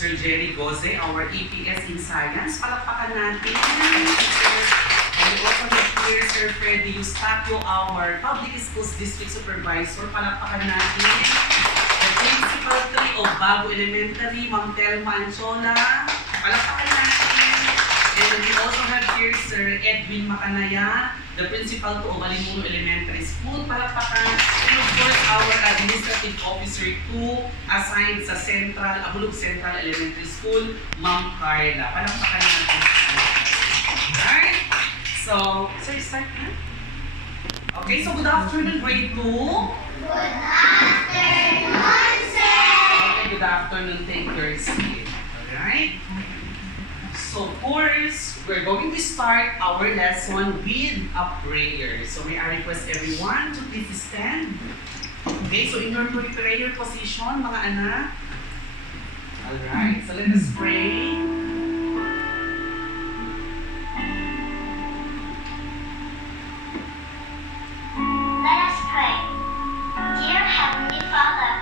Sir Jerry Goze, our EPS in Science. Palakpakan natin. We also have here Sir Freddy Eustaquio, our Public Schools District Supervisor. Palakpakan natin. The Principal 3 of Bago Elementary, Ma'am Telma Anchola. Palakpakan natin. And we also have here Sir Edwin Macanaya, the Principal 2 of Alimuno Elementary School. Palakpakan. And of course, our Administrative Officer 2 assigned sa Abulog Central Elementary School, Ma'am Carla. Palakpakan natin. Alright? So, sir, start na? Okay, so good afternoon, grade 2. Good afternoon, sir. Okay, good afternoon, take your seat. Alright? So, of course, we're going to start our lesson with a prayer. So, may I request everyone to please stand. Okay, so in your prayer position, mga anak. Alright, so let us pray. Let us pray. Dear Heavenly Father,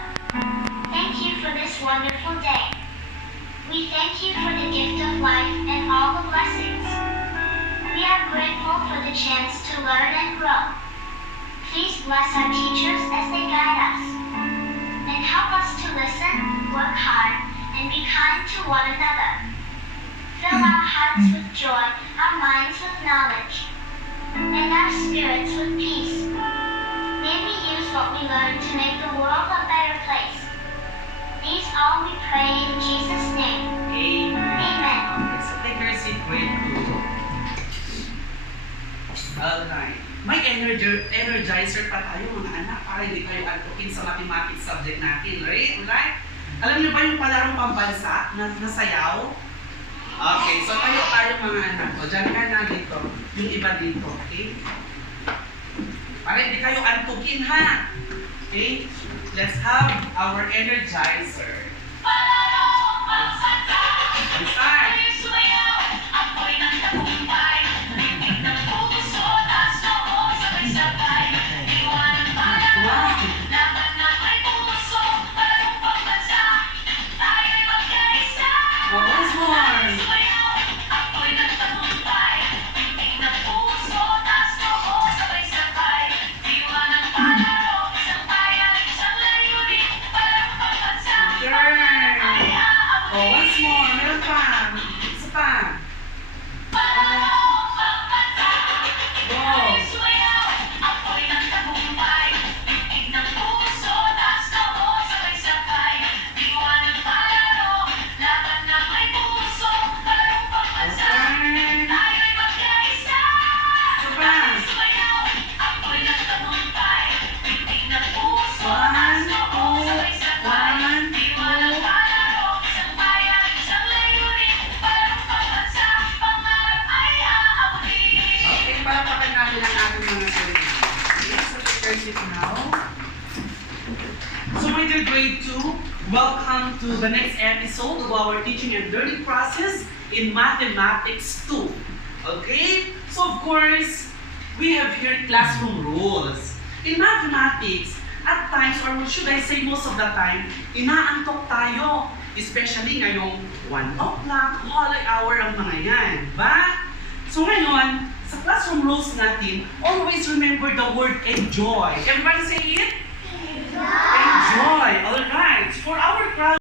thank you for this wonderful day. We thank you for the gift of life and all the blessings. We are grateful for the chance to learn and grow. Please bless our teachers as they guide us. And help us to listen, work hard, and be kind to one another. Fill our hearts with joy, our minds with knowledge, and our spirits with peace. May we use what we learn to make the world a better place. These all we pray in Jesus' name. Amen. Amen. Okay, so take your seat, grade 2. Alright. May energizer pa tayo mga anak para hindi kayo antukin sa mathematics subject natin. Right? Alam niyo ba yung palarong pambansa na nasayaw? Okay, so tayo mga anak. O, dyan ka na dito. Yung iba dito, okay? Para hindi kayo antukin, ha? Okay? Let's have our energizer. Let's start. Once more. Once more. Meron pa. Isa pa. Go. So my dear grade 2, welcome to the next episode of our teaching and learning process in Mathematics 2. Okay? So of course, we have here classroom rules. In mathematics, at times, or should I say most of the time, inaantok tayo. Especially ngayong 1 o'clock, holy hour ang mga yan. Ba? So ngayon, sa classroom rules natin, always remember the word enjoy. Everybody say it? Enjoy. Enjoy. Alright. For our class,